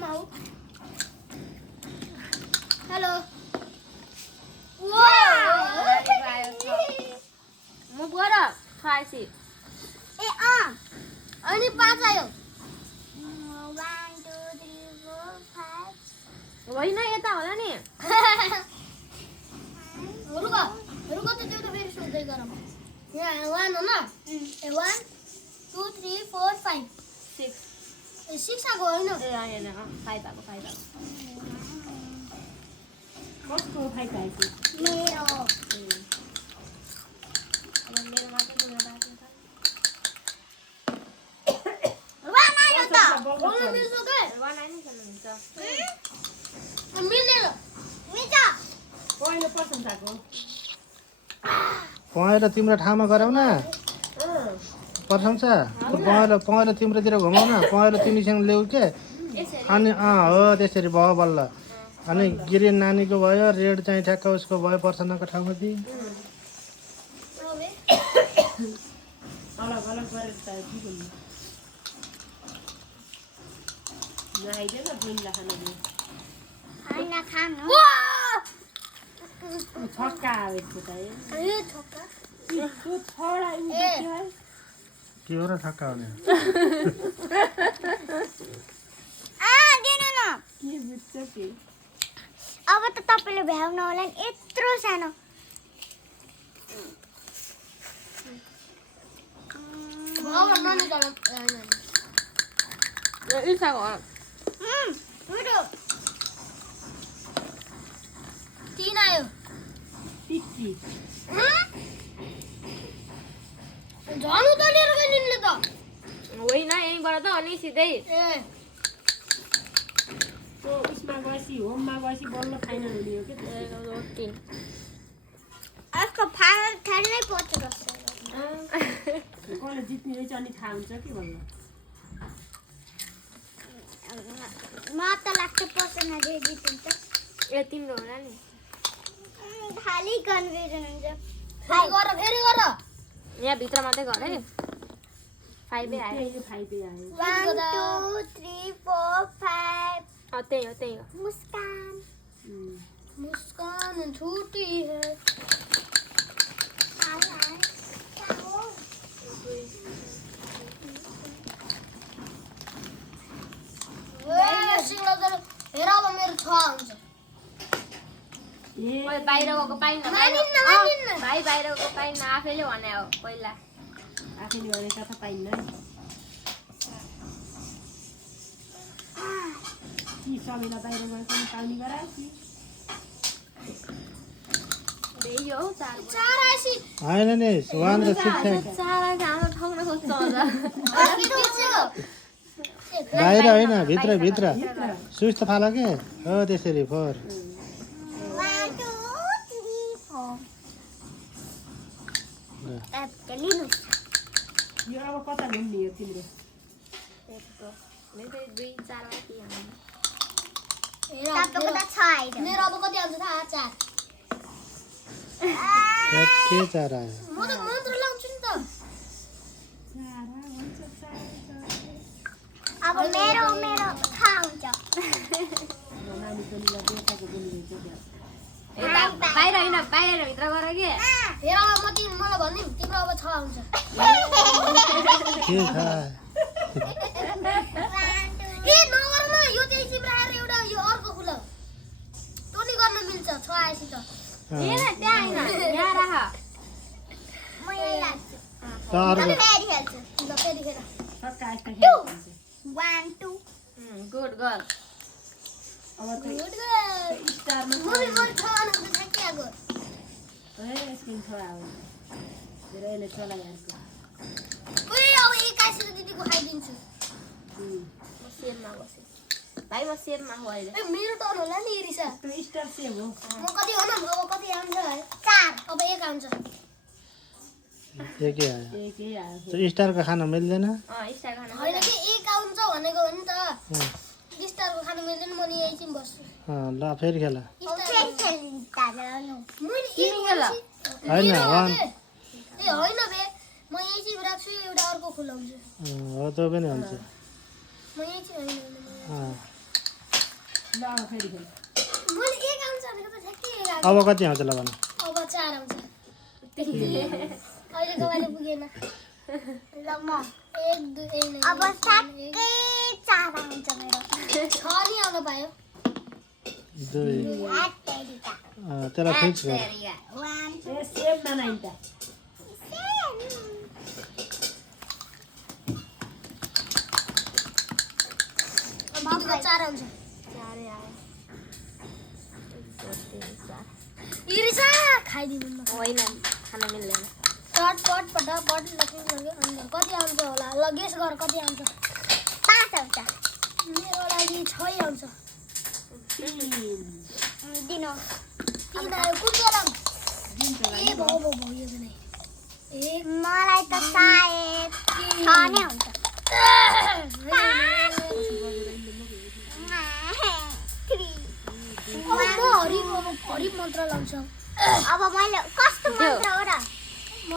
माउ हेलो म गर खाएसी ए अनि 5 आयो 1 2 3 4 5 होइन यता होला नि रुक रुक त त्यो त फेरि सोध्दै गरौँ यहाँ 1 हो न ए 1 2 3 4 5 6 ए 6 आको होइन ए हैन 5 आको 5 आको कसको फाइदा आइसक्यो मेरो अब मेरो मात्र दुई बाँकी छ 1 आयो त बोल्नु मिल्छ के 1 आइन हुन्छ मिलेन मिल्छ पहिलो प्रशंसाको पहेँलो तिम्रो ठाउँमा गराउ न प्रशंसा पहेँलो तिम्रोतिर घुमाउ न पहेँलो तिमीसँग ल्याऊ के अनि हो त्यसरी भयो बल्ल अनि ग्रिन नानीको भयो रेड चाहिँ ठ्याक्क उसको भयो प्रसन्नको ठाउँमा दिए अलग अलग गरेर त के गर्नु नआइदियो न बुइनलाई खान दियो हैन खानु छक्का आयो यसको त ए छक्का त्यो छडा उठ्यो है के हो र ठक्का हुने दिनु न के बुझ्छ के अब त तपाईले भ्याउन होला नि यत्रो सानो इसाको मिठो 3 आयो टिक्की झन् उता लिएर गयो निले त होइन यहीँबाट त अनि सिधै ए त्यो उसमा गएपछि होममा गएपछि बल्ल फाइनल हुने हो कि यसको फाइनल खेल्नै पर्छ जस्तो कसले जित्ने रहेछ अनि थाहा हुन्छ कि बल्ल म त लाग्छ पर्सन जे जितिन्छ ए तिम्रो होला नि खाली कन्फ्युजन हुन्छ फेरि गर यहाँ भित्र मात्रै गर है 5 आयो त्यही फाइदै आयो 1 2 3 4 5 त्यही हो मुस्कान मुस्कान छूटी है हेर अब मेरो 6 हुन्छ ए बाहिर गएको पाइन्न भाइ बाहिर गएको पाइन्न आफैले भने हो पहिला आफैले भनेको त पाइन्न है कि सबैलाई बाहिर गएको पनि पाउने गरायो कि त्यही हो 4 आएपछि होइन नि 1 र 6 हाम्रो ठाउँमा खोज्छ होला बाहिर होइन भित्र भित्र स्विच त फाल के हो त्यसरी 4 1 2 3 4 लिनु यो अब कता घुम्ने हो तिम्रो मेरो 2 4 बाँकी तपाईँको त 6 आइदियो मेरो अब कति आउँछ थाहा 4 के 4 आयो म त मन्त्र लाउँछु नि त अब मेरो थाहा हुन्छ नानी पनि बेटाको बोलिरहेछ बाहिर होइन बाहिर भित्र गर के हेर अब मलाई भन्दिन तिम्रो अब 6 आउँछ के थाहा ए नगर न यो चाहिँ चिप्राएर एउटा यो अर्को खुला टोनी गर्न मिल्छ 6 आएपछि त त्यहाँ होइन यहाँ राख म यही राख्छु तर फेरि खेल्छु ल फेरि खेल छक्का आइसक्यो 1 2 गुड गर्ल अब त गुड गर्ल स्टारमा म 6 आउनु त थाकिएको ए स्क्रिन छ आयो धेरै यसले चलाइहाल्छ उही अब 21 र दिदीको खाइदिन्छु म सेरमा बसेँ भाइ म सेरमा हो अहिले ए मेरो टर्न होला नि रिसा त्यो स्टार सेभ हो म कति हो न अब कति आउँछ है 4 अब 1 आउँछ एकै आयो एकै आयो त्यो स्टारको खान मिल्दैन स्टार खाना होइन कि 1 आउँछ भनेको हो नि त स्टारको खानु मिल्दैन म नि यही चाहिँ बस्छु ल फेरि खेल फेरि खेल्नु होइन 1 ए होइन बे म यही चाहिँ राख्छु एउटा अर्को खुलाउँछु हो त्यो पनि हुन्छ म यही चाहिँ होइन ल फेरि फेरि मैले 1 आउँछ भनेको त ठ्याक्कै 1 आउँछ अब कति आउँछ ल भन अब 4 आउँछ अहिलेको वाले पुगेन ल म 1 2 अब ठ्याक्कै 4 आउँछ मेरो 6 नि आउन पायो 2 त्यसलाई फिक्स गर ए सेम बनाइन त अब 4 आउँछ इरिसा खाइदिनु न होइन खान मिल्दैन चटपट फटाफट लग्ने अंदर कति आउँछ होला ल गेस गर कति आउँछ 5 आउँछ मेरो लागि 6 आउँछ दिनो 3 आयो कुन चलाम ए भो यो पनि एक मलाई त सायद 6 नै आउँछ हरि मन्त्र लाउँछ अब मैले कस्तो मन्त्र हो र म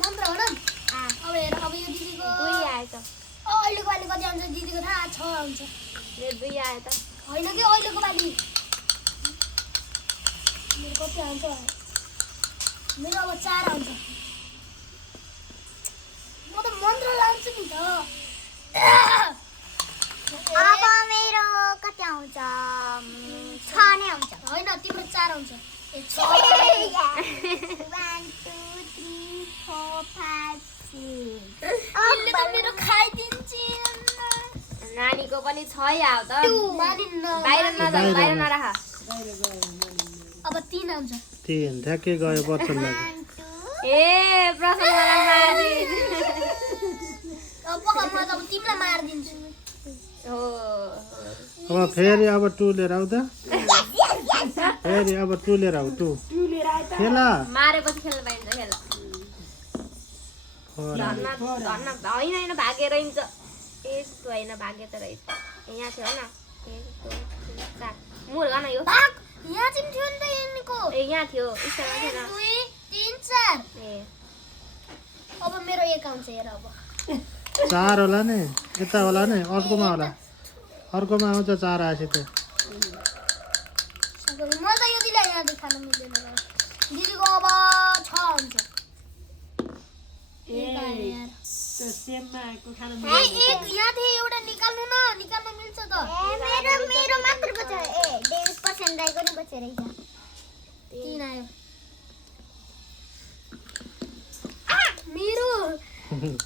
मन्त्र हो न अब हेर अब यो दिदीको 2 आएछ अहिलेको बाली कति आउँछ दिदीको थाहा 6 आउँछ मेरो 2 आयो त होइन कि अहिलेको बाली मेरो कति आउँछ मेरो अब 4 आउँछ म त मन्त्र लाउँछु नि त अब मेरो कति आउँछ 6 नै आउँछ होइन तिम्रो 4 आउँछ ए 6 1 2 3 4 5 6 अहिले त मेरो खाइदिन्छ नानीको पनि 6 आयो त मानिन्न बाहिर नराख अब 3 आउँछ 3 ठ्याक्कै गयो पर्छन् ए प्रश्न मलाई मार्दिन अब म त अब तिमीलाई मार्दिन्छु हो अब फेरि अब 2 लिएर आऊ त फेरि अब 2 लिएर आऊ 2 लिएर आए त खेला मारेपछि खेल्न पाइन्छ खेल होइन भागेर हिँड्छ 1 2 होइन भागे त रहेछ यहाँ थियो न 1 2 3 4 मुर गर्न यो भाग यहाँ चाहिँ थियो नि त यहाँको ए यहाँ थियो इस्तामा थिएन 2 3 4 ए अब मेरो 1 आउँछ हेर अब 4 होला नि यता होला नि अर्कोमा होला अर्कोमा आउँछ 4 आएपछि त म त यो दिला यहाँ देखाउन मिल्दैन दिदीको अब 6 आउँछ ए त्यो सेममा आएको खान ए एक यहाँ थियो एउटा निकाल्नु मिल्छ त मेरो मात्र बच्छ ए 1% राइको नि बच्छ रहेछ 3 आयो मेरो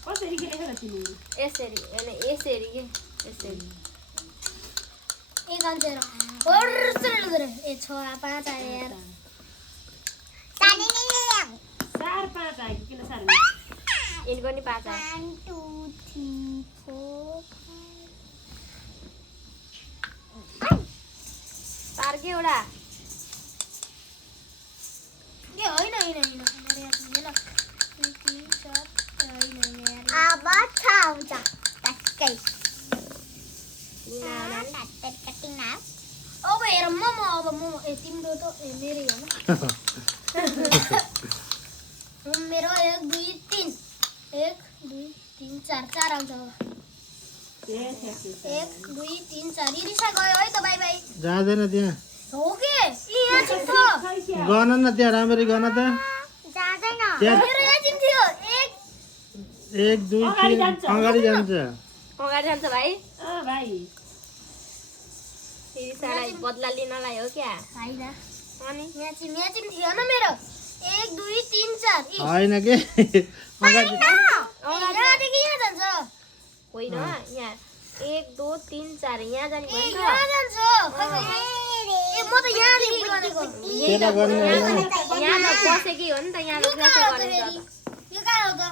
कसरी खेलेको र तिमी यसरी होइन यसरी के यसरी 1 आउँछ हेर होर्सले गरे ए 6 5 आयो यार तानी नि 4 5 आएको किन साह्रो यिनको नि 5 आयो 1 2 3 4 पार्के एउटा ए होइन मेरो याद मिलेन 2 3 4 अब 6 आउँछ टक्कै अब हेर म ए तिम्रो त ए मेरै हो न मेरो 1 2 3 1 2 3 4 आउँछ अब 1 2 3 4 इरिसा गयो है त बाइ बाइ जाँदैन त्यहाँ हो के यहाँ चाहिँ छ गन न त्यहाँ राम्ररी गन त जाँदैन त्यहाँ मेरो यहाँ चाहिँ थियो 1 2 3 अगाडि जान्छ अगाडि जान्छ भाइ भाइ फेरि सालाई बदला लिनलाई हो क्या होइन अनि यहाँ चाहिँ थियो न मेरो 1 2 3 4 होइन के अगाडि यहाँदेखि यहाँ जान्छ होइन यहाँ 1 2 3 4 यहाँ जाने ए भन्छ यहाँ जान्छ ए म त यहाँदेखि गरेको त्यसलाई गर्ने यहाँ त बसेकै हो नि त यहाँ त यो कहाँ हो त गर्ने फेरि यो कहाँ हो त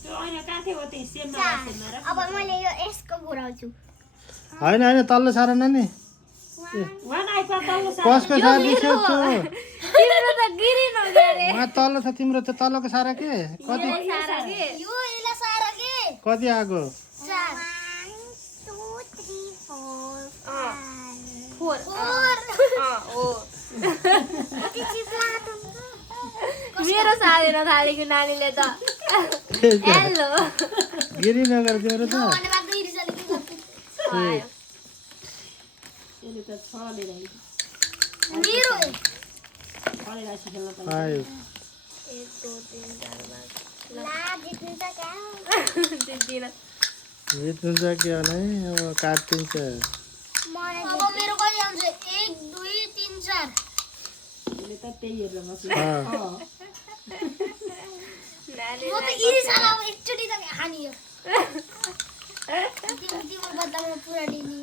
त्यो होइन कहाँ थियो त्यही सेममा सेममा र अब मैले यो यसको घुराउँछु होइन तल्लो सारा नानी वान आइपा तल्लो कसको सारा दिसौ तिम्रो त गिरिन हो गरे वहाँ तल्लो छ तिम्रो त्यो तल्लोको सारा के कति सारा के यो एला सारा के कति आएको 4 1 2 3 4 4 हो कति चिप्ला मेरो साधेन थालेको नानीले त हेलो गिरिनगर तिम्रो त भने बाक्दै इरिसाले के गर्छ आयो त 6 लिएर आइन्छ मेरो 6 लिएर आइछ खेल्न त 5 1 2 3 4 5 ला जित्नु त क्या जित्दिन जित्नुहुन्छ के भने अब काटिन्छ अब मेरो कति आउँछ 1 2 3 4 यसले त त्यही हेरेर बस्यो नानी म त इरिसाला अब एकचोटि त खानी हो तिम्रो बदलामा पुरा दिने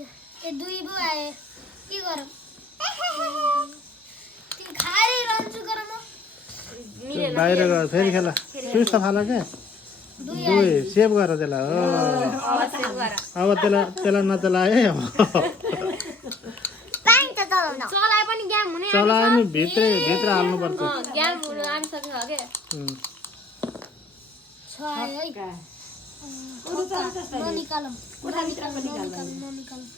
ए 2 बो आयो के गरौँ तिमी खाएरै रहन्छु गर म मिलेन बाहिर गएर फेरि खेला स्विच त फाल के 2 सेभ गर त्यसलाई हो अवश्य गर अब त्यसलाई नचलाए है अब पानी त चलाउन चलाए पनि गेम हुने चलाए नि भित्र हाल्नुपर्छ गेम हुनु आइसक्यो के छ आयो है का अरु त त्यस्तै ननिकालौँ कोठा भित्र पनि निकाल्दैन ननिकालौँ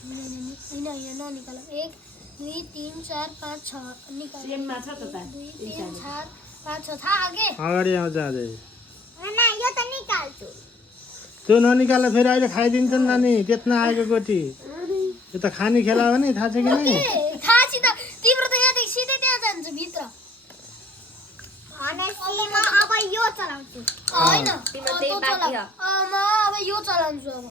होइन ननिकालौँ 1 2 3 4 5 6 निकाल सेममा छ त 2 3 4 5 6 थाहा के अगाडि आउँछ अझै ना यो त निकाल्छु त्यो ननिकाल्दा फेरि अहिले खाइदिन्छ नि नानी त्यत्न आएको गोटी यो त खाने खेला हो नि थाहा छ कि नै थाहा छ त तिम्रो त यहाँदेखि सिधै त्यहाँ जान्छ भित्र अब यो चलाउँछु होइन तिम्रो त्यही बाँकी हो म अब यो चलाउँछु अब